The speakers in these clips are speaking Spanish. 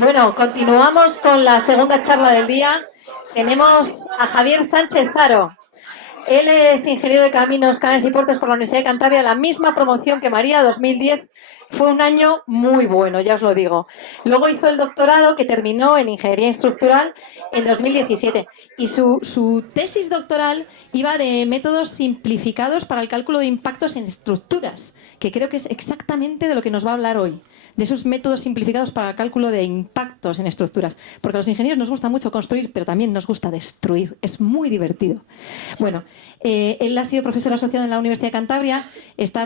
Bueno, continuamos con la segunda charla del día. Tenemos a Javier Sánchez Zaro. Él es ingeniero de Caminos, Canales y Puertos por la Universidad de Cantabria, la misma promoción que María, 2010. Fue un año muy bueno, ya os lo digo. Luego hizo el doctorado, que terminó en Ingeniería Estructural en 2017. Y su tesis doctoral iba de métodos simplificados para el cálculo de impactos en estructuras, que creo que es exactamente de lo que nos va a hablar hoy, de esos métodos simplificados para el cálculo de impactos en estructuras. Porque a los ingenieros nos gusta mucho construir, pero también nos gusta destruir. Es muy divertido. Bueno, él ha sido profesor asociado en la Universidad de Cantabria,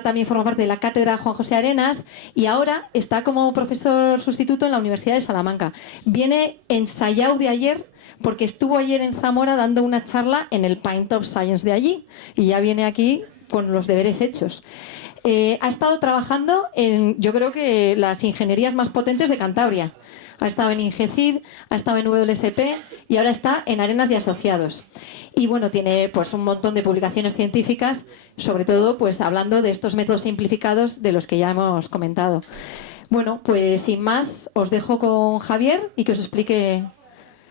también forma parte de la cátedra Juan José Arenas y ahora está como profesor sustituto en la Universidad de Salamanca. Viene ensayado de ayer porque estuvo ayer en Zamora dando una charla en el Pint of Science de allí y ya viene aquí con los deberes hechos. Ha estado trabajando en, yo creo que las ingenierías más potentes de Cantabria. Ha estado en INGECID, ha estado en WSP y ahora está en Arenas y Asociados. Y bueno, tiene pues un montón de publicaciones científicas, sobre todo pues hablando de estos métodos simplificados de los que ya hemos comentado. Bueno, pues sin más, os dejo con Javier y que os explique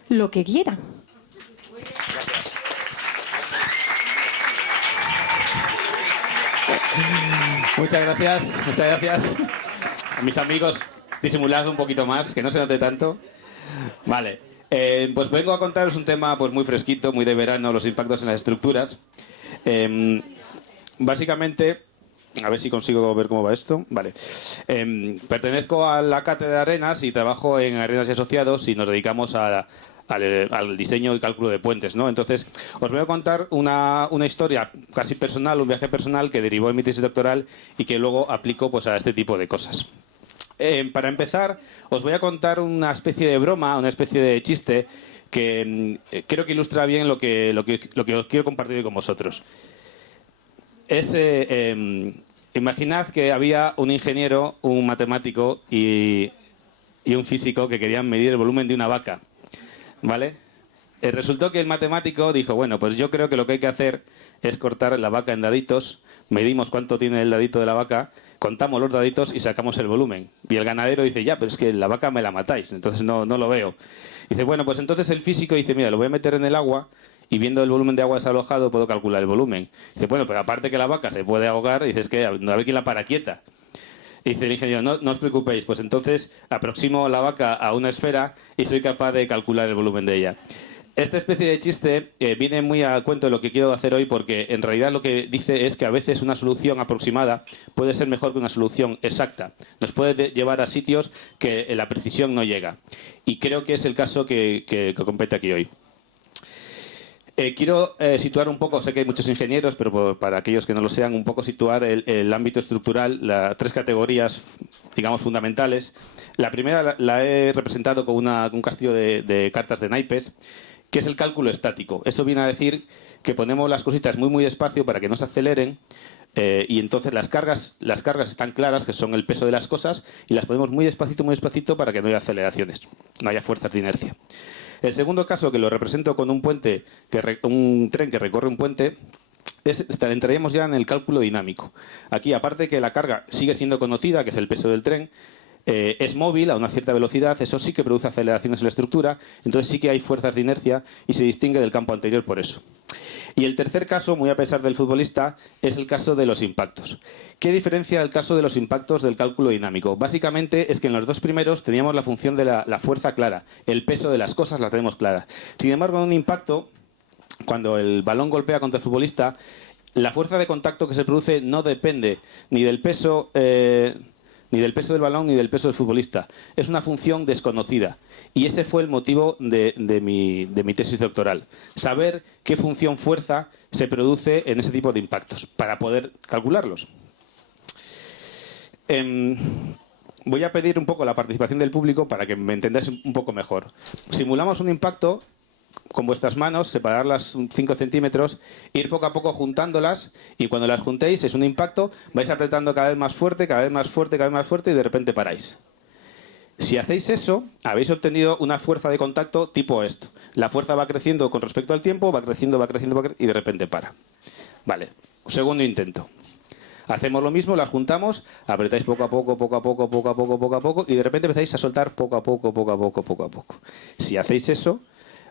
lo que quiera. Muchas gracias a mis amigos. Disimulad un poquito más, que no se note tanto. Vale, pues vengo a contaros un tema pues muy fresquito, muy de verano, los impactos en las estructuras. Básicamente, a ver si consigo ver cómo va esto. Vale, pertenezco a la cátedra de Arenas y trabajo en Arenas y Asociados y nos dedicamos al diseño y cálculo de puentes, ¿no? Entonces, os voy a contar una historia casi personal, un viaje personal que derivó en mi tesis doctoral y que luego aplico pues a este tipo de cosas. Para empezar, os voy a contar una especie de broma, una especie de chiste que creo que ilustra bien lo que os quiero compartir con vosotros. Imaginad que había un ingeniero, un matemático y un físico que querían medir el volumen de una vaca. ¿Vale? Resultó que el matemático dijo, bueno, pues yo creo que lo que hay que hacer es cortar la vaca en daditos, medimos cuánto tiene el dadito de la vaca, contamos los daditos y sacamos el volumen. Y el ganadero dice, ya, pero es que la vaca me la matáis, entonces no lo veo. Dice, bueno, pues entonces el físico dice, mira, lo voy a meter en el agua y viendo el volumen de agua desalojado puedo calcular el volumen. Dice, bueno, pero aparte que la vaca se puede ahogar, dice, es que no hay quien la para quieta. Y dice el ingeniero, no os preocupéis, pues entonces aproximo la vaca a una esfera y soy capaz de calcular el volumen de ella. Esta especie de chiste viene muy a cuento de lo que quiero hacer hoy porque en realidad lo que dice es que a veces una solución aproximada puede ser mejor que una solución exacta. Nos puede llevar a sitios que la precisión no llega. Y creo que es el caso que compete aquí hoy. Quiero situar un poco, sé que hay muchos ingenieros, pero para aquellos que no lo sean, un poco situar el ámbito estructural, las tres categorías, digamos, fundamentales. La primera la he representado con un castillo de cartas de naipes, que es el cálculo estático. Eso viene a decir que ponemos las cositas muy muy despacio para que no se aceleren y entonces las cargas están claras, que son el peso de las cosas, y las ponemos muy despacito para que no haya aceleraciones, no haya fuerzas de inercia. El segundo caso, que lo represento con un puente, un tren que recorre un puente, entraríamos ya en el cálculo dinámico. Aquí, aparte que la carga sigue siendo conocida, que es el peso del tren, es móvil a una cierta velocidad, eso sí que produce aceleraciones en la estructura, entonces sí que hay fuerzas de inercia y se distingue del campo anterior por eso. Y el tercer caso, muy a pesar del futbolista, es el caso de los impactos. ¿Qué diferencia el caso de los impactos del cálculo dinámico? Básicamente es que en los dos primeros teníamos la función de la fuerza clara, el peso de las cosas la tenemos clara. Sin embargo, en un impacto, cuando el balón golpea contra el futbolista, la fuerza de contacto que se produce no depende ni del peso del balón ni del peso del futbolista. Es una función desconocida. Y ese fue el motivo de mi tesis doctoral. Saber qué función fuerza se produce en ese tipo de impactos, para poder calcularlos. Voy a pedir un poco la participación del público para que me entendáis un poco mejor. Simulamos un impacto con vuestras manos, separarlas 5 centímetros, ir poco a poco juntándolas y cuando las juntéis es un impacto, vais apretando cada vez más fuerte, cada vez más fuerte, cada vez más fuerte y de repente paráis. Si hacéis eso, habéis obtenido una fuerza de contacto tipo esto. La fuerza va creciendo con respecto al tiempo, va creciendo y de repente para. Vale, segundo intento. Hacemos lo mismo, las juntamos, apretáis poco a poco, poco a poco, poco a poco, poco a poco, y de repente empezáis a soltar poco a poco, poco a poco, poco a poco. Si hacéis eso,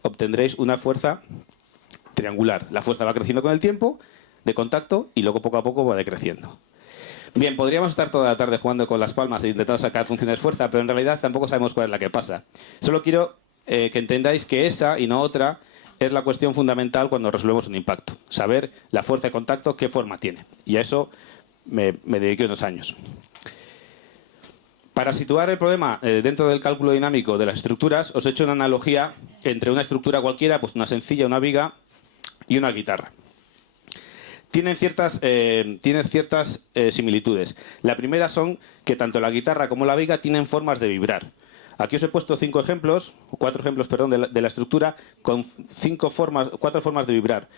obtendréis una fuerza triangular. La fuerza va creciendo con el tiempo de contacto y luego poco a poco va decreciendo. Bien, podríamos estar toda la tarde jugando con las palmas e intentando sacar funciones de fuerza, pero en realidad tampoco sabemos cuál es la que pasa. Solo quiero que entendáis que esa y no otra es la cuestión fundamental cuando resolvemos un impacto. Saber la fuerza de contacto, qué forma tiene. Y a eso me dediqué unos años. Para situar el problema dentro del cálculo dinámico de las estructuras, os he hecho una analogía entre una estructura cualquiera, pues una sencilla, una viga y una guitarra. Tienen ciertas similitudes. La primera son que tanto la guitarra como la viga tienen formas de vibrar. Aquí os he puesto 4 ejemplos de la estructura con 4 formas de vibrar.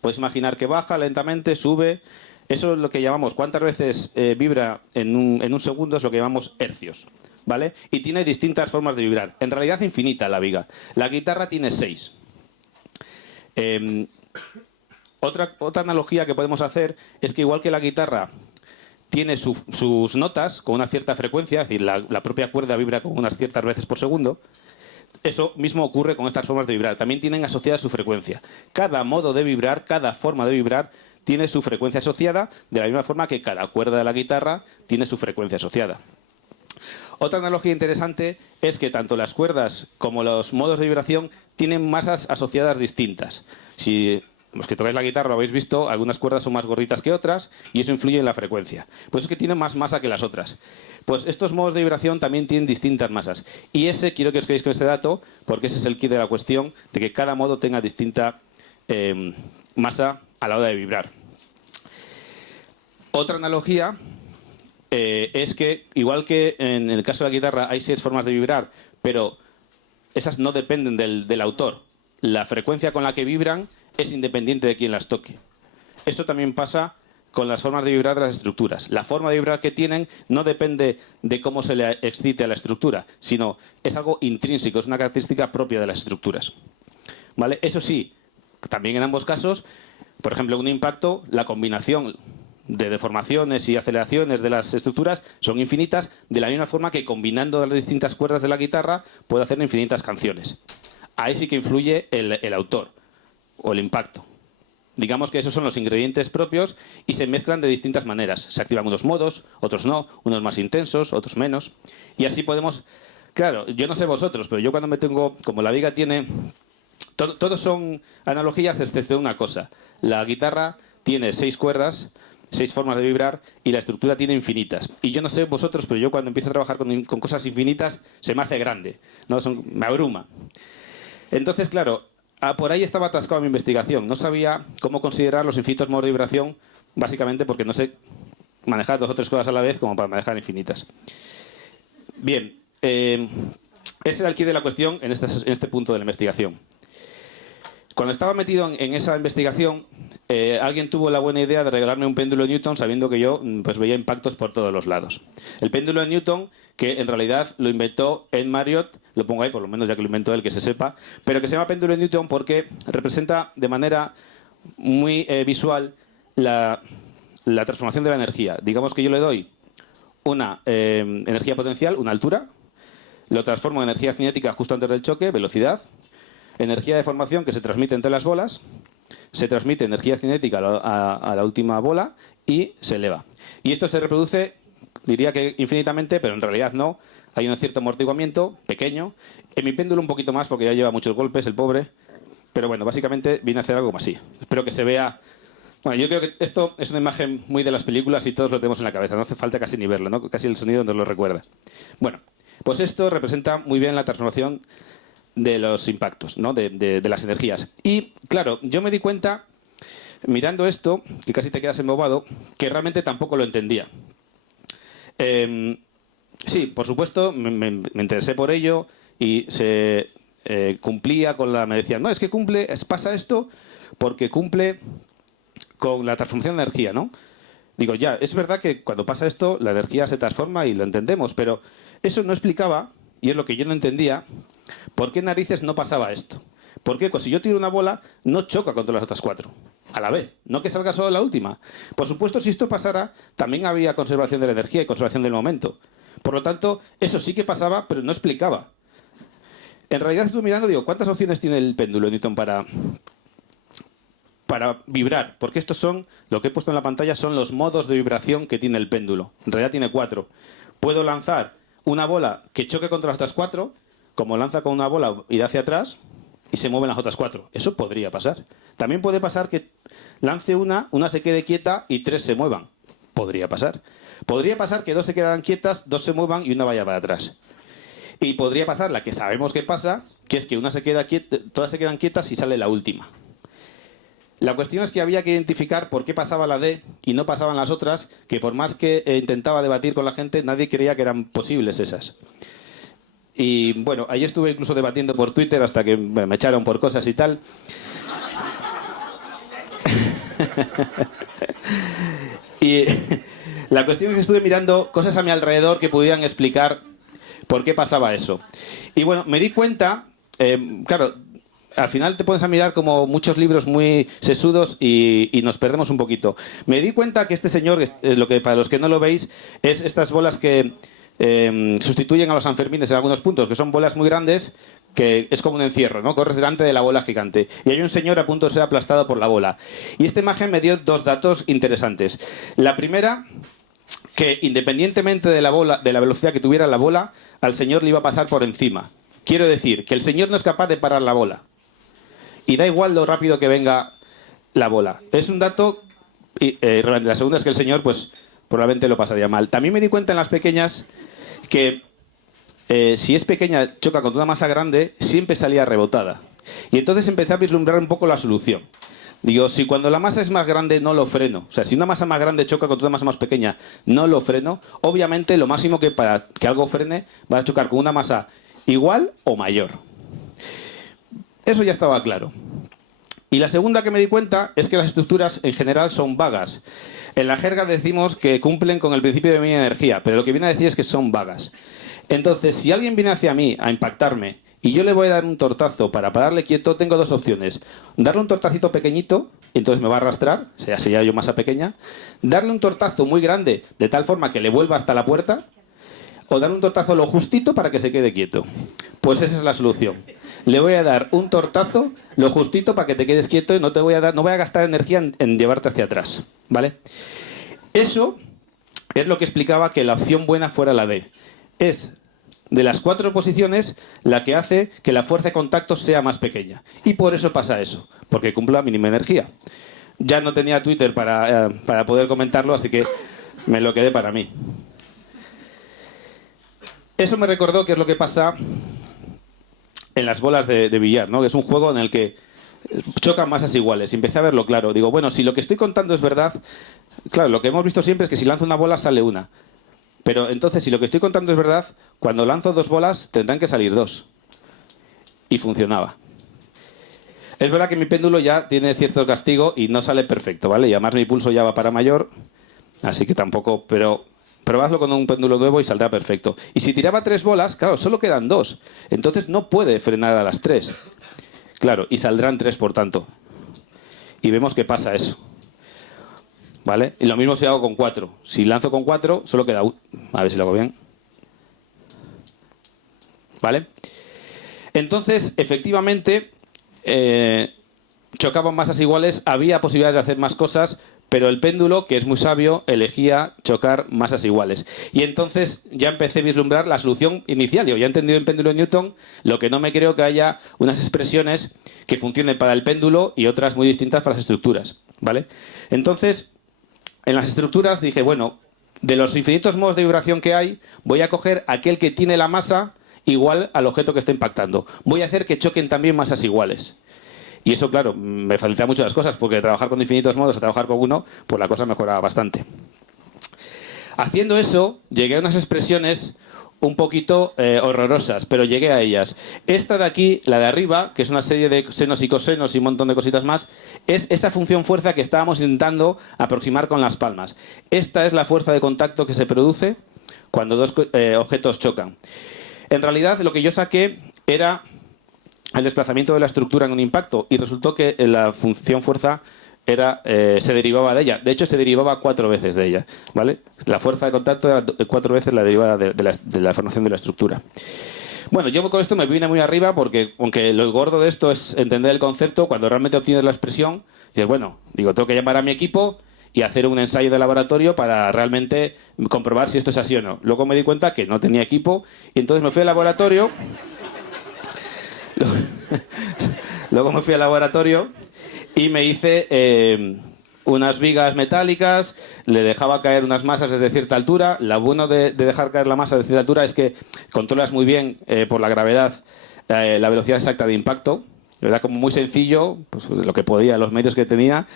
Podéis imaginar que baja lentamente, sube. Eso es lo que llamamos, cuántas veces vibra en un segundo, es lo que llamamos hercios, ¿vale? Y tiene distintas formas de vibrar. En realidad infinita la viga. La guitarra tiene 6. Otra analogía que podemos hacer es que igual que la guitarra tiene sus notas con una cierta frecuencia, es decir, la propia cuerda vibra con unas ciertas veces por segundo, eso mismo ocurre con estas formas de vibrar. También tienen asociada su frecuencia. Cada modo de vibrar, cada forma de vibrar, tiene su frecuencia asociada, de la misma forma que cada cuerda de la guitarra tiene su frecuencia asociada. Otra analogía interesante es que tanto las cuerdas como los modos de vibración tienen masas asociadas distintas. Si los que tocáis la guitarra lo habéis visto, algunas cuerdas son más gorditas que otras y eso influye en la frecuencia. Pues es que tienen más masa que las otras. Pues estos modos de vibración también tienen distintas masas. Y quiero que os quedéis con este dato, porque ese es el quid de la cuestión, de que cada modo tenga distinta masa a la hora de vibrar. Otra analogía es que, igual que en el caso de la guitarra hay 6 formas de vibrar, pero esas no dependen del autor. La frecuencia con la que vibran es independiente de quien las toque. Eso también pasa con las formas de vibrar de las estructuras. La forma de vibrar que tienen no depende de cómo se le excite a la estructura, sino es algo intrínseco, es una característica propia de las estructuras. ¿Vale? Eso sí, también en ambos casos, por ejemplo, un impacto, la combinación de deformaciones y aceleraciones de las estructuras son infinitas, de la misma forma que combinando las distintas cuerdas de la guitarra puede hacer infinitas canciones. Ahí sí que influye el autor o el impacto. Digamos que esos son los ingredientes propios y se mezclan de distintas maneras. Se activan unos modos, otros no, unos más intensos, otros menos. Y así podemos... Claro, yo no sé vosotros, pero yo cuando me tengo... Como la viga tiene... Todos son analogías excepto una cosa. La guitarra tiene 6 cuerdas, 6 formas de vibrar y la estructura tiene infinitas. Y yo no sé vosotros, pero yo cuando empiezo a trabajar con cosas infinitas se me hace grande, ¿no? Me abruma. Entonces, claro, por ahí estaba atascado mi investigación. No sabía cómo considerar los infinitos modos de vibración, básicamente porque no sé manejar 2 o 3 cosas a la vez como para manejar infinitas. Bien, ese era el quid de la cuestión en este punto de la investigación. Cuando estaba metido en esa investigación, alguien tuvo la buena idea de regalarme un péndulo de Newton sabiendo que yo pues, veía impactos por todos los lados. El péndulo de Newton, que en realidad lo inventó Ed Marriott, lo pongo ahí por lo menos ya que lo inventó él, que se sepa, pero que se llama péndulo de Newton porque representa de manera muy visual la transformación de la energía. Digamos que yo le doy una energía potencial, una altura, lo transformo en energía cinética justo antes del choque, velocidad, energía de formación que se transmite entre las bolas, se transmite energía cinética a la última bola y se eleva. Y esto se reproduce, diría que infinitamente, pero en realidad no. Hay un cierto amortiguamiento pequeño. En mi péndulo un poquito más porque ya lleva muchos golpes el pobre. Pero bueno, básicamente viene a hacer algo como así. Espero que se vea... Bueno, yo creo que esto es una imagen muy de las películas y todos lo tenemos en la cabeza. No hace falta casi ni verlo, ¿no? Casi el sonido nos lo recuerda. Bueno, pues esto representa muy bien la transformación de los impactos, ¿no? de las energías. Y, claro, yo me di cuenta, mirando esto, que casi te quedas embobado, que realmente tampoco lo entendía. Sí, por supuesto, me interesé por ello y se cumplía con la... Me decían, no, es que pasa esto porque cumple con la transformación de energía, ¿no? Digo, ya, es verdad que cuando pasa esto, la energía se transforma y lo entendemos, pero eso no explicaba, y es lo que yo no entendía, ¿por qué narices no pasaba esto? ¿Por qué? Pues si yo tiro una bola, no choca contra las otras 4. a la vez, no que salga solo la última. Por supuesto, si esto pasara, también había conservación de la energía y conservación del momento. Por lo tanto, eso sí que pasaba, pero no explicaba. En realidad, estuve mirando, digo, ¿cuántas opciones tiene el péndulo Newton para vibrar? Porque estos son, lo que he puesto en la pantalla, son los modos de vibración que tiene el péndulo. En realidad tiene 4. Puedo lanzar una bola que choque contra las otras 4, como lanza con una bola y da hacia atrás, y se mueven las otras 4. Eso podría pasar. También puede pasar que lance una se quede quieta y 3 se muevan. Podría pasar. Podría pasar que 2 se quedan quietas, 2 se muevan y una vaya para atrás. Y podría pasar la que sabemos que pasa, que es que una se queda quieta, todas se quedan quietas y sale la última. La cuestión es que había que identificar por qué pasaba la D y no pasaban las otras, que por más que intentaba debatir con la gente, nadie creía que eran posibles esas. Y bueno, ahí estuve incluso debatiendo por Twitter hasta que me echaron por cosas y tal. Y la cuestión es que estuve mirando cosas a mi alrededor que pudieran explicar por qué pasaba eso. Y bueno, me di cuenta, claro, al final te pones a mirar como muchos libros muy sesudos y nos perdemos un poquito. Me di cuenta que este señor, lo que para los que no lo veis, es estas bolas que sustituyen a los Sanfermines en algunos puntos, que son bolas muy grandes, que es como un encierro, ¿no? Corres delante de la bola gigante. Y hay un señor a punto de ser aplastado por la bola. Y esta imagen me dio 2 datos interesantes. La primera, que independientemente de la bola, de la velocidad que tuviera la bola, al señor le iba a pasar por encima. Quiero decir, que el señor no es capaz de parar la bola. Y da igual lo rápido que venga la bola. Es un dato relevante. La segunda es que el señor, pues, probablemente lo pasaría mal. También me di cuenta en las pequeñas que si es pequeña, choca contra una masa grande, siempre salía rebotada. Y entonces empecé a vislumbrar un poco la solución. Digo, si cuando la masa es más grande no lo freno, o sea, si una masa más grande choca contra una masa más pequeña, no lo freno, obviamente lo máximo que para que algo frene va a chocar con una masa igual o mayor. Eso ya estaba claro. Y la segunda que me di cuenta es que las estructuras en general son vagas. En la jerga decimos que cumplen con el principio de mínima energía, pero lo que viene a decir es que son vagas. Entonces, si alguien viene hacia mí a impactarme y yo le voy a dar un tortazo para darle quieto, tengo 2 opciones. Darle un tortacito pequeñito, entonces me va a arrastrar, sería yo masa pequeña. Darle un tortazo muy grande, de tal forma que le vuelva hasta la puerta. O darle un tortazo lo justito para que se quede quieto. Pues esa es la solución. Le voy a dar un tortazo lo justito para que te quedes quieto y no voy a gastar energía en llevarte hacia atrás. ¿Vale? Eso es lo que explicaba que la opción buena fuera la D. Es de las 4 posiciones la que hace que la fuerza de contacto sea más pequeña. Y por eso pasa eso, porque cumple la mínima energía. Ya no tenía Twitter para poder comentarlo, así que me lo quedé para mí. Eso me recordó que es lo que pasa en las bolas de billar, ¿no? Que es un juego en el que chocan masas iguales. Y empecé a verlo claro. Digo, bueno, si lo que estoy contando es verdad, claro, lo que hemos visto siempre es que si lanzo una bola sale una. Pero entonces, si lo que estoy contando es verdad, cuando lanzo 2 bolas tendrán que salir 2. Y funcionaba. Es verdad que mi péndulo ya tiene cierto castigo y no sale perfecto, ¿vale? Y además mi pulso ya va para mayor, así que tampoco, pero probadlo con un péndulo nuevo y saldrá perfecto. Y si tiraba 3 bolas, claro, solo quedan 2. Entonces no puede frenar a las 3. Claro, y saldrán 3 por tanto. Y vemos que pasa eso. ¿Vale? Y lo mismo si hago con 4. Si lanzo con 4, solo queda 1. A ver si lo hago bien. ¿Vale? Entonces, efectivamente, chocaban masas iguales, había posibilidades de hacer más cosas, pero el péndulo, que es muy sabio, elegía chocar masas iguales. Y entonces ya empecé a vislumbrar la solución inicial. Digo, ya he entendido el péndulo de Newton, lo que no me creo que haya unas expresiones que funcionen para el péndulo y otras muy distintas para las estructuras. ¿Vale? Entonces, en las estructuras dije, bueno, de los infinitos modos de vibración que hay, voy a coger aquel que tiene la masa igual al objeto que está impactando. Voy a hacer que choquen también masas iguales. Y eso, claro, me facilita mucho las cosas, porque de trabajar con infinitos modos a trabajar con uno, pues la cosa mejoraba bastante. Haciendo eso, llegué a unas expresiones un poquito horrorosas, pero llegué a ellas. Esta de aquí, la de arriba, que es una serie de senos y cosenos y un montón de cositas más, es esa función fuerza que estábamos intentando aproximar con las palmas. Esta es la fuerza de contacto que se produce cuando 2 objetos chocan. En realidad, lo que yo saqué era el desplazamiento de la estructura en un impacto, y resultó que la función fuerza se derivaba de ella. De hecho, se derivaba 4 veces de ella, ¿vale? La fuerza de contacto era 4 veces la derivada de la formación de la estructura. Bueno, yo con esto me vine muy arriba porque, aunque lo gordo de esto es entender el concepto, cuando realmente obtienes la expresión, dices, bueno, digo, tengo que llamar a mi equipo y hacer un ensayo de laboratorio para realmente comprobar si esto es así o no. Luego me di cuenta que no tenía equipo y entonces me fui al laboratorio. Luego me fui al laboratorio y me hice unas vigas metálicas, le dejaba caer unas masas desde cierta altura. Lo bueno de dejar caer la masa desde cierta altura es que controlas muy bien por la gravedad la velocidad exacta de impacto. Era como muy sencillo, pues lo que podía, los medios que tenía.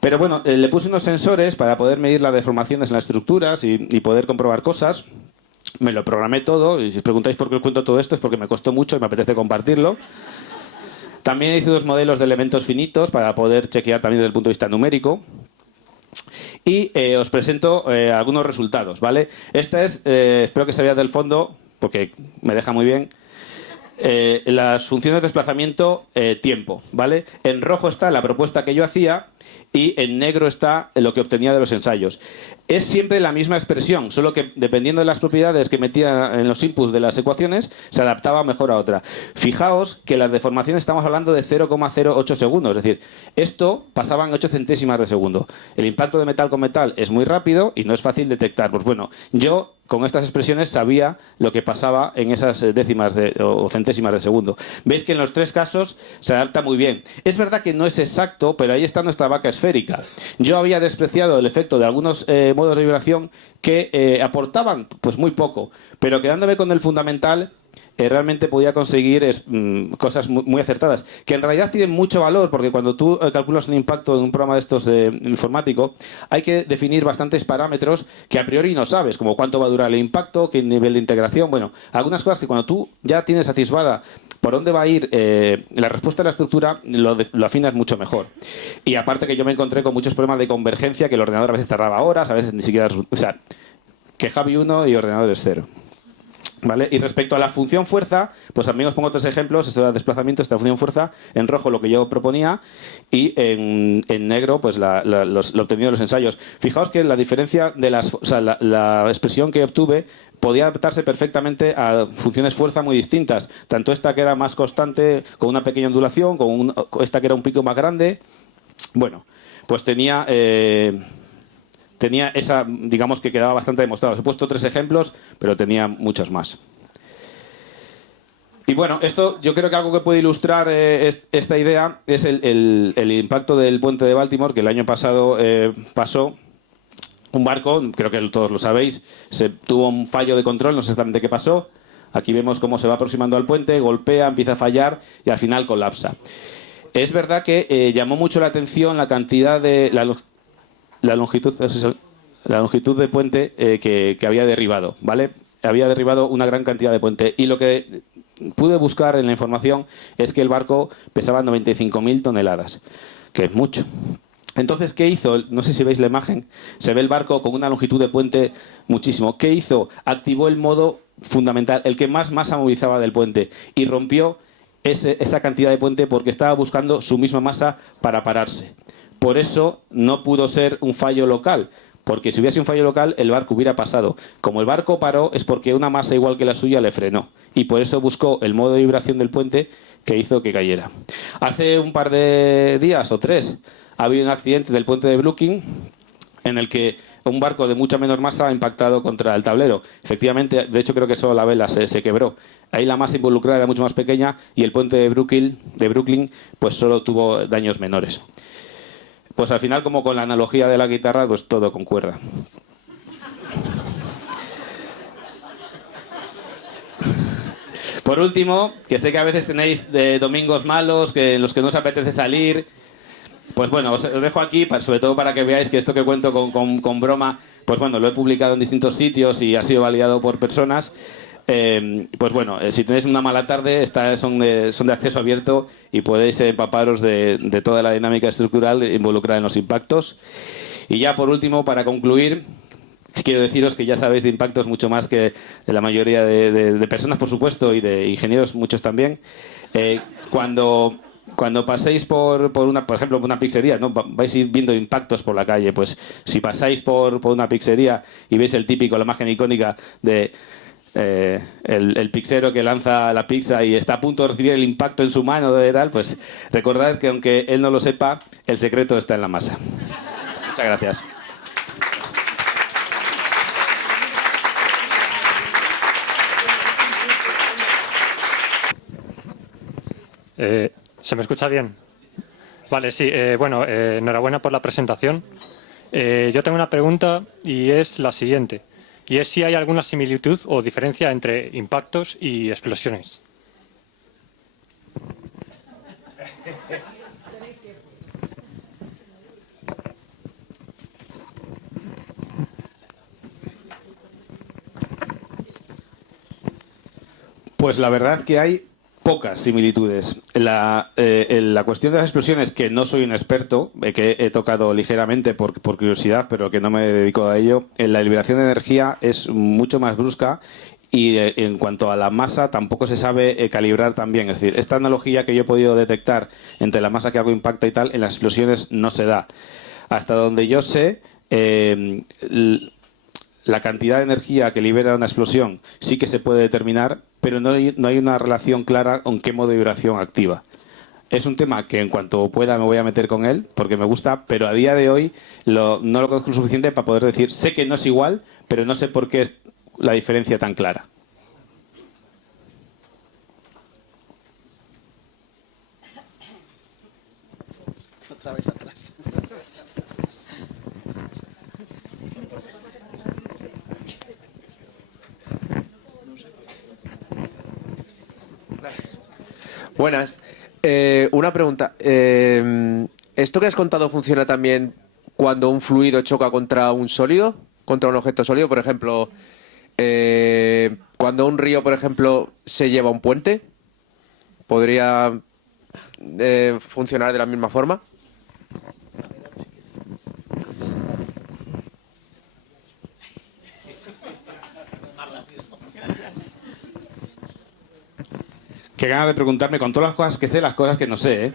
Pero bueno, le puse unos sensores para poder medir las deformaciones en las estructuras y poder comprobar cosas. Me lo programé todo, y si os preguntáis por qué os cuento todo esto es porque me costó mucho y me apetece compartirlo. También hice 2 modelos de elementos finitos para poder chequear también desde el punto de vista numérico. Y os presento algunos resultados, ¿vale? Esta es, espero que se vea del fondo, porque me deja muy bien, las funciones de desplazamiento tiempo, ¿vale? En rojo está la propuesta que yo hacía y en negro está lo que obtenía de los ensayos. Es siempre la misma expresión, solo que dependiendo de las propiedades que metía en los inputs de las ecuaciones, se adaptaba mejor a otra. Fijaos que las deformaciones estamos hablando de 0,08 segundos, es decir, esto pasaba en 8 centésimas de segundo. El impacto de metal con metal es muy rápido y no es fácil detectar. Pues bueno, yo con estas expresiones sabía lo que pasaba en esas décimas o centésimas de segundo. Veis que en los 3 casos se adapta muy bien. Es verdad que no es exacto, pero ahí está nuestra vaca esférica. Yo había despreciado el efecto de algunos modos de vibración que aportaban pues muy poco, pero quedándome con el fundamental realmente podía conseguir cosas muy acertadas, que en realidad tienen mucho valor, porque cuando tú calculas un impacto en un programa de estos informático, hay que definir bastantes parámetros que a priori no sabes, como cuánto va a durar el impacto, qué nivel de integración, bueno, algunas cosas que cuando tú ya tienes atisbada por dónde va a ir la respuesta de la estructura, lo afinas mucho mejor. Y aparte que yo me encontré con muchos problemas de convergencia, que el ordenador a veces tardaba horas, a veces ni siquiera... O sea, que Javi 1 y ordenador es 0. ¿Vale? Y respecto a la función fuerza, pues también os pongo 3 ejemplos. Esto era desplazamiento, esta función fuerza. En rojo lo que yo proponía y en negro pues lo obtenido de los ensayos. Fijaos que la diferencia de la expresión que obtuve podía adaptarse perfectamente a funciones fuerza muy distintas. Tanto esta que era más constante, con una pequeña ondulación, con esta que era un pico más grande. Bueno, pues tenía esa, digamos que quedaba bastante demostrado. Os he puesto 3 ejemplos, pero tenía muchos más. Y bueno, esto yo creo que algo que puede ilustrar esta idea es el impacto del puente de Baltimore, que el año pasado pasó. Un barco, creo que todos lo sabéis, tuvo un fallo de control, no sé exactamente qué pasó. Aquí vemos cómo se va aproximando al puente, golpea, empieza a fallar y al final colapsa. Es verdad que llamó mucho la atención la cantidad de... La longitud de puente que había derribado, ¿vale? Había derribado una gran cantidad de puente. Y lo que pude buscar en la información es que el barco pesaba 95.000 toneladas, que es mucho. Entonces, ¿qué hizo? No sé si veis la imagen. Se ve el barco con una longitud de puente muchísimo. ¿Qué hizo? Activó el modo fundamental, el que más masa movilizaba del puente, y rompió esa cantidad de puente porque estaba buscando su misma masa para pararse. Por eso no pudo ser un fallo local, porque si hubiese un fallo local el barco hubiera pasado. Como el barco paró es porque una masa igual que la suya le frenó, y por eso buscó el modo de vibración del puente que hizo que cayera. Hace un par de días o 3 ha habido un accidente del puente de Brooklyn en el que un barco de mucha menor masa ha impactado contra el tablero. Efectivamente, de hecho creo que solo la vela se quebró. Ahí la masa involucrada era mucho más pequeña y el puente de Brooklyn pues solo tuvo daños menores. Pues al final, como con la analogía de la guitarra, pues todo concuerda. Por último, que sé que a veces tenéis domingos malos, en los que no os apetece salir. Pues bueno, os dejo aquí, sobre todo para que veáis que esto que cuento con broma, pues bueno, lo he publicado en distintos sitios y ha sido validado por personas. Pues bueno, si tenéis una mala tarde, son de acceso abierto y podéis empaparos de toda la dinámica estructural involucrada en los impactos. Y ya por último, para concluir, quiero deciros que ya sabéis de impactos mucho más que de la mayoría de personas, por supuesto, y de ingenieros, muchos también. Cuando Cuando paséis por ejemplo, por una pizzería, ¿no? Vais a ir viendo impactos por la calle. Pues si pasáis por una pizzería y veis el típico, la imagen icónica de el pizzero que lanza la pizza y está a punto de recibir el impacto en su mano de tal, pues recordad que aunque él no lo sepa, el secreto está en la masa. Muchas gracias. ¿Se me escucha bien? Vale, sí. Bueno, enhorabuena por la presentación. Yo tengo una pregunta y es la siguiente. Y es si hay alguna similitud o diferencia entre impactos y explosiones. Pues la verdad que hay pocas similitudes. La cuestión de las explosiones, que no soy un experto, que he tocado ligeramente por curiosidad, pero que no me dedico a ello, en la liberación de energía es mucho más brusca y en cuanto a la masa tampoco se sabe calibrar tan bien. Es decir, esta analogía que yo he podido detectar entre la masa que algo impacta y tal, en las explosiones no se da. Hasta donde yo sé, la cantidad de energía que libera una explosión sí que se puede determinar, pero no hay una relación clara con qué modo de vibración activa. Es un tema que en cuanto pueda me voy a meter con él, porque me gusta, pero a día de hoy no lo conozco lo suficiente para poder decir, sé que no es igual, pero no sé por qué es la diferencia tan clara. Otra vez atrás. Buenas. Una pregunta. ¿Esto que has contado funciona también cuando un fluido choca contra un sólido? ¿Contra un objeto sólido? Por ejemplo, cuando un río, por ejemplo, se lleva un puente, ¿podría funcionar de la misma forma? Qué ganas de preguntarme con todas las cosas que sé, las cosas que no sé, ¿eh?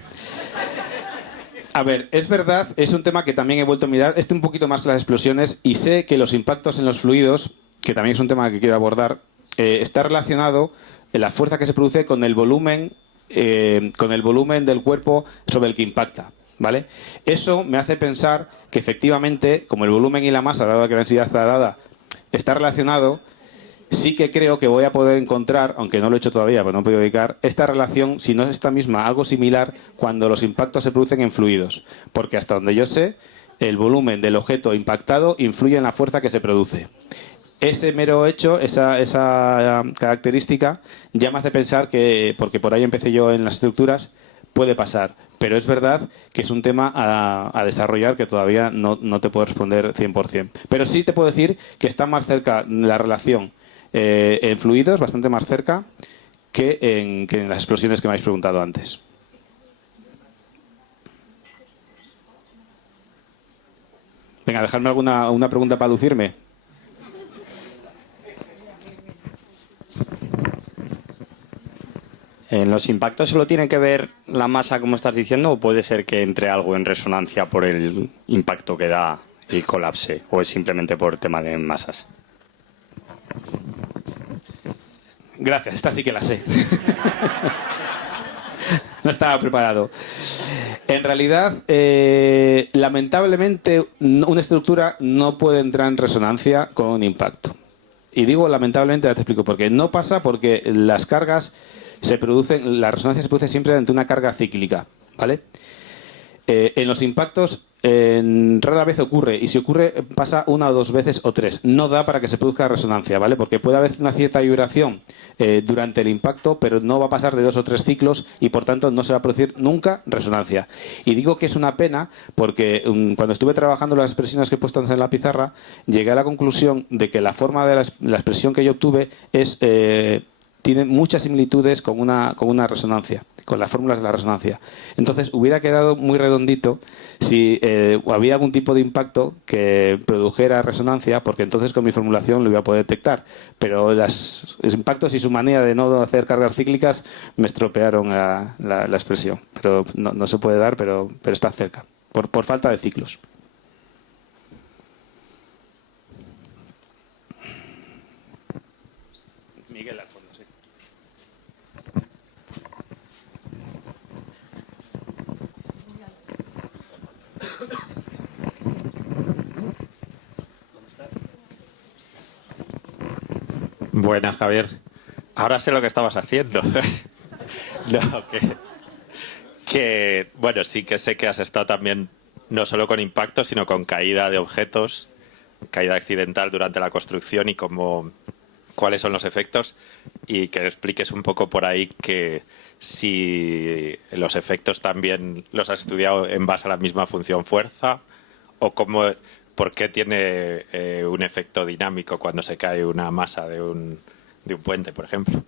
A ver, es verdad, es un tema que también he vuelto a mirar, un poquito más que las explosiones, y sé que los impactos en los fluidos, que también es un tema que quiero abordar, está relacionado en la fuerza que se produce con el volumen del cuerpo sobre el que impacta, ¿vale? Eso me hace pensar que efectivamente, como el volumen y la masa, dado que la densidad está dada, está relacionado. Sí que creo que voy a poder encontrar, aunque no lo he hecho todavía, pero no he podido dedicar, esta relación, si no es esta misma, algo similar, cuando los impactos se producen en fluidos. Porque hasta donde yo sé, el volumen del objeto impactado influye en la fuerza que se produce. Ese mero hecho, esa característica, ya me hace pensar que, porque por ahí empecé yo en las estructuras, puede pasar. Pero es verdad que es un tema a desarrollar que todavía no te puedo responder 100%. Pero sí te puedo decir que está más cerca la relación en fluidos, bastante más cerca que en las explosiones que me habéis preguntado antes. Venga, dejadme una pregunta para lucirme. ¿En los impactos solo tiene que ver la masa, como estás diciendo, o puede ser que entre algo en resonancia por el impacto que da y colapse, o es simplemente por tema de masas? Gracias, esta sí que la sé. No estaba preparado. En realidad, lamentablemente, una estructura no puede entrar en resonancia con un impacto. Y digo lamentablemente, ya te explico por qué. No pasa porque las cargas se producen, la resonancia se produce siempre ante una carga cíclica, ¿vale? En los impactos rara vez ocurre, y si ocurre pasa una o dos veces o tres. No da para que se produzca resonancia, ¿vale? Porque puede haber una cierta vibración durante el impacto, pero no va a pasar de 2 o 3 ciclos y por tanto no se va a producir nunca resonancia. Y digo que es una pena porque cuando estuve trabajando las expresiones que he puesto en la pizarra, llegué a la conclusión de que la forma de la expresión que yo obtuve es tiene muchas similitudes con una resonancia, con las fórmulas de la resonancia. Entonces, hubiera quedado muy redondito si había algún tipo de impacto que produjera resonancia, porque entonces con mi formulación lo iba a poder detectar. Pero los impactos y su manera de no hacer cargas cíclicas me estropearon la expresión. Pero no se puede dar, pero está cerca, por falta de ciclos. Miguel al fondo, sí. Buenas, Javier. Ahora sé lo que estabas haciendo. No, bueno, sí que sé que has estado también no solo con impacto, sino con caída de objetos, caída accidental durante la construcción y cuáles son los efectos, y que expliques un poco por ahí que si los efectos también los has estudiado en base a la misma función fuerza o por qué tiene un efecto dinámico cuando se cae una masa de un puente, por ejemplo.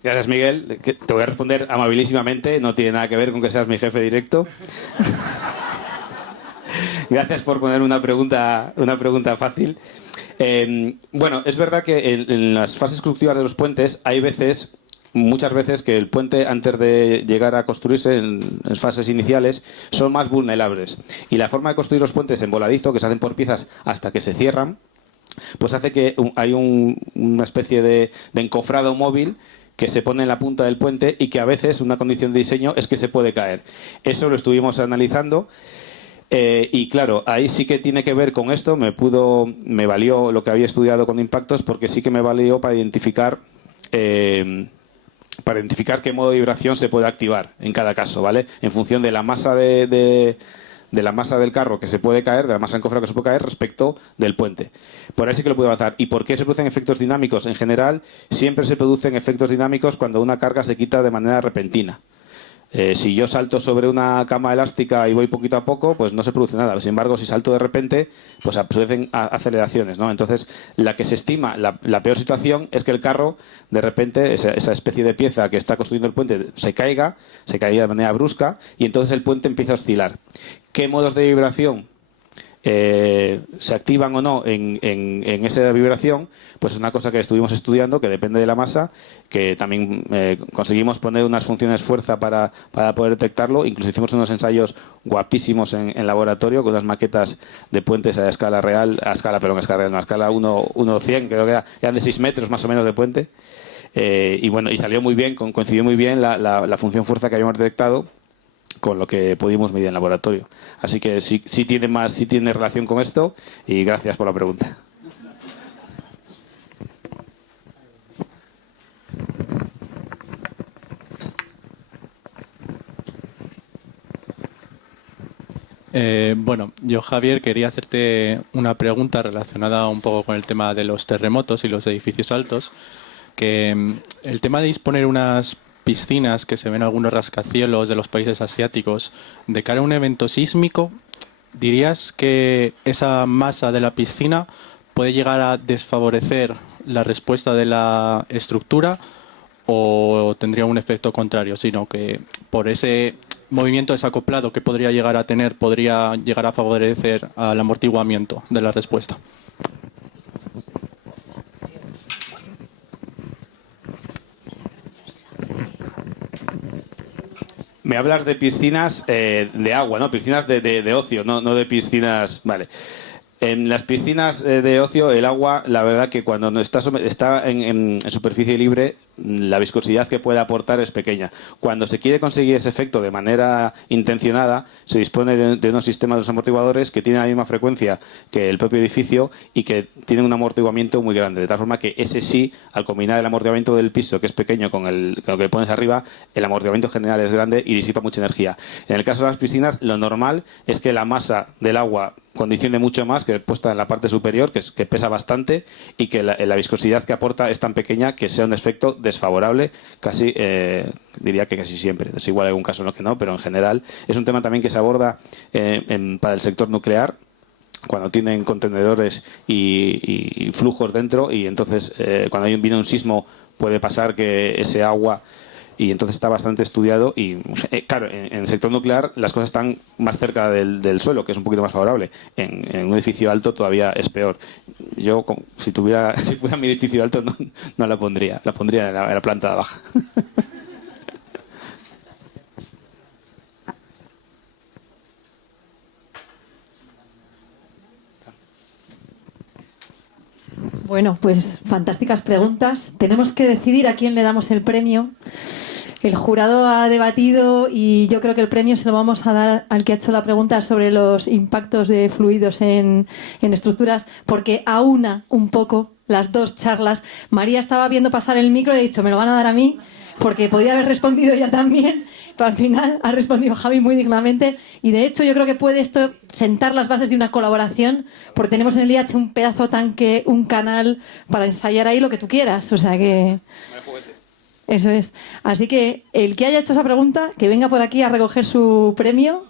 Gracias, Miguel. Te voy a responder amabilísimamente. No tiene nada que ver con que seas mi jefe directo. Gracias por poner una pregunta fácil. Bueno, es verdad que en las fases constructivas de los puentes hay muchas veces que el puente, antes de llegar a construirse en fases iniciales, son más vulnerables. Y la forma de construir los puentes en voladizo, que se hacen por piezas hasta que se cierran, pues hace que hay una especie de encofrado móvil que se pone en la punta del puente y que a veces una condición de diseño es que se puede caer. Eso lo estuvimos analizando. Y claro, ahí sí que tiene que ver con esto. Me valió lo que había estudiado con impactos, porque sí que me valió para identificar qué modo de vibración se puede activar en cada caso, ¿vale? En función de la masa de la masa del carro que se puede caer, de la masa encofrada que se puede caer respecto del puente. Por ahí sí que lo puedo avanzar. ¿Y por qué se producen efectos dinámicos? En general, siempre se producen efectos dinámicos cuando una carga se quita de manera repentina. Si yo salto sobre una cama elástica y voy poquito a poco, pues no se produce nada. Sin embargo, si salto de repente, pues se producen aceleraciones, ¿no? Entonces, la que se estima, la peor situación es que el carro, de repente, esa especie de pieza que está construyendo el puente, se caiga de manera brusca, y entonces el puente empieza a oscilar. ¿Qué modos de vibración se activan o no en esa vibración? Pues es una cosa que estuvimos estudiando, que depende de la masa, que también conseguimos poner unas funciones fuerza para poder detectarlo. Incluso hicimos unos ensayos guapísimos en laboratorio con unas maquetas de puentes a escala real, a escala 1:100, creo que eran de 6 metros más o menos de puente. Y bueno, y salió muy bien, coincidió muy bien la función fuerza que habíamos detectado con lo que pudimos medir en laboratorio. Así que sí tiene relación con esto, y gracias por la pregunta. Bueno, yo, Javier, quería hacerte una pregunta relacionada un poco con el tema de los terremotos y los edificios altos, que el tema de disponer unas piscinas que se ven en algunos rascacielos de los países asiáticos de cara a un evento sísmico, ¿dirías que esa masa de la piscina puede llegar a desfavorecer la respuesta de la estructura, o tendría un efecto contrario, sino que por ese movimiento desacoplado que podría llegar a tener, podría llegar a favorecer al amortiguamiento de la respuesta? Me hablas de piscinas de agua, ¿no? Piscinas de ocio, no de piscinas... Vale. En las piscinas de ocio, el agua, la verdad que cuando está en superficie libre, la viscosidad que puede aportar es pequeña. Cuando se quiere conseguir ese efecto de manera intencionada, se dispone de unos sistemas de amortiguadores que tienen la misma frecuencia que el propio edificio y que tienen un amortiguamiento muy grande. De tal forma que ese sí, al combinar el amortiguamiento del piso, que es pequeño, con lo que pones arriba, el amortiguamiento general es grande y disipa mucha energía. En el caso de las piscinas, lo normal es que la masa del agua condicione mucho más que puesta en la parte superior, que pesa bastante, y que la viscosidad que aporta es tan pequeña que sea un efecto desfavorable, casi diría que casi siempre. Es igual hay algún caso en los que no, pero en general es un tema también que se aborda para el sector nuclear, cuando tienen contenedores y flujos dentro, y entonces cuando viene un sismo puede pasar que ese agua, y entonces está bastante estudiado, y claro, en el sector nuclear las cosas están más cerca del suelo, que es un poquito más favorable. En un edificio alto todavía es peor. Yo, si fuera mi edificio alto, no la pondría en la planta baja. Bueno, pues fantásticas preguntas. Tenemos que decidir a quién le damos el premio. El jurado ha debatido y yo creo que el premio se lo vamos a dar al que ha hecho la pregunta sobre los impactos de fluidos en estructuras, porque aúna un poco las dos charlas. María estaba viendo pasar el micro y ha dicho, me lo van a dar a mí, porque podía haber respondido ella también, pero al final ha respondido Javi muy dignamente, y de hecho yo creo que puede esto sentar las bases de una colaboración, porque tenemos en el IH un pedazo tanque, un canal para ensayar ahí lo que tú quieras, o sea que... Eso es. Así que el que haya hecho esa pregunta, que venga por aquí a recoger su premio.